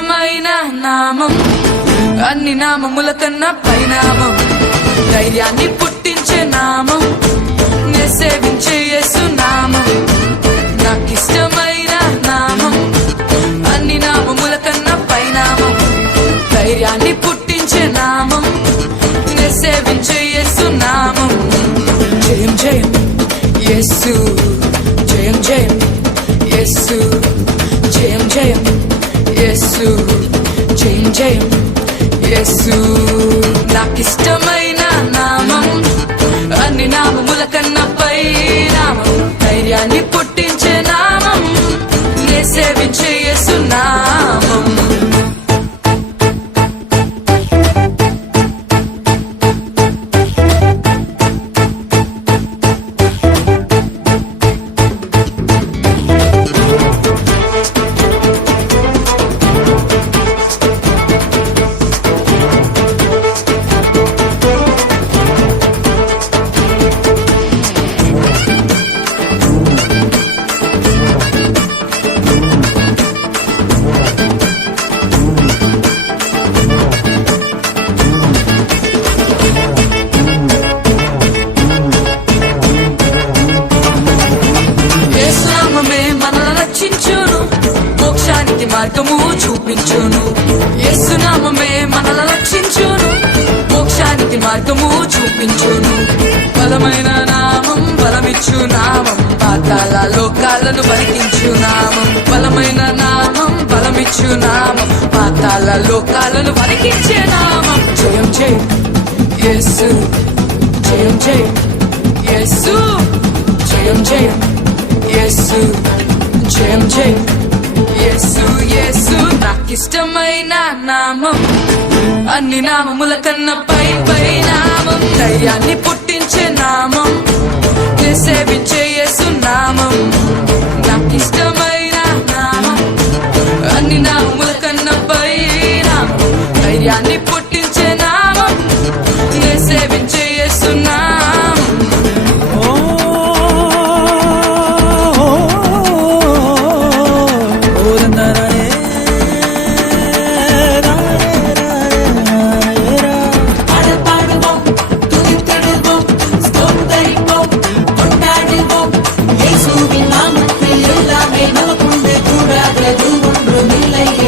నామం. అన్ని నామముల కన్నా పైనామం. ధైర్యాన్ని పుట్టించే నామం. నే సేవించే యేసు నామం. నాకిష్టమైన నామం. అన్ని నామముల కన్నా పైనామం. ధైర్యాన్ని పుట్టించే నామం. నే సేవించే యేసు నామం. జయం జయం. యేసు. జయం యేసు నాకిష్టమైన నామం. అన్ని నామముల కన్నా పై నామం. ధైర్యాన్ని చూపించును యేసునామమే మనల రక్షించును. మోక్షానికి మార్గము చూపించును. బలమైన నామం బలమిచ్చు నామం. పాతాల లోకాలను బలికించు నామం. బలమైన నామం బలమిచ్చు నామం. పాతాల లోకాలను బలికించే నామం. జయం జయం యేసు జయం జయం ఇష్టమైన నామం. అన్ని నామముల కన్నా పై పై నామం. దయ్యాన్ని పుట్టించే నామం. నే సేవించే యేసు నామం. నాకిష్టమైన నామం. అన్ని నామముల కన్నా పై నామం. దయ్యాన్ని పుట్టించే నామం. నే సేవించే యేసు నామం. ஒன்றுமில்லை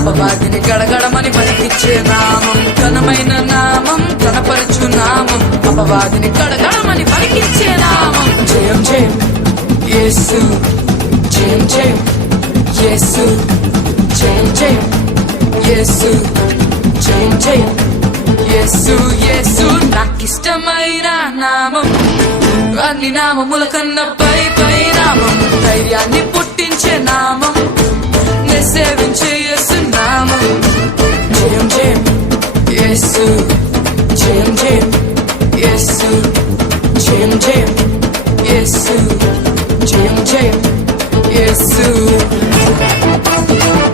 నామం గడగడమని పలికిచ్చే నామం ఘనమైన నామం గణపరచు నామం. అపవాదిని గడగడమని పలికిచ్చే నామం. జయం జయం. యేసు. జయం జయం. యేసు. జయం జయం. యేసు. జయం జయం. యేసు యేసు. నాకిష్టమైన నామం. అన్ని నామముల కన్నా పై పై నామం. ధైర్యాన్ని పుట్టించే నామం. Seni sevince yesin Jim, Cim cim Jim, Cim cim Jim, Cim cim Jim, Cim cim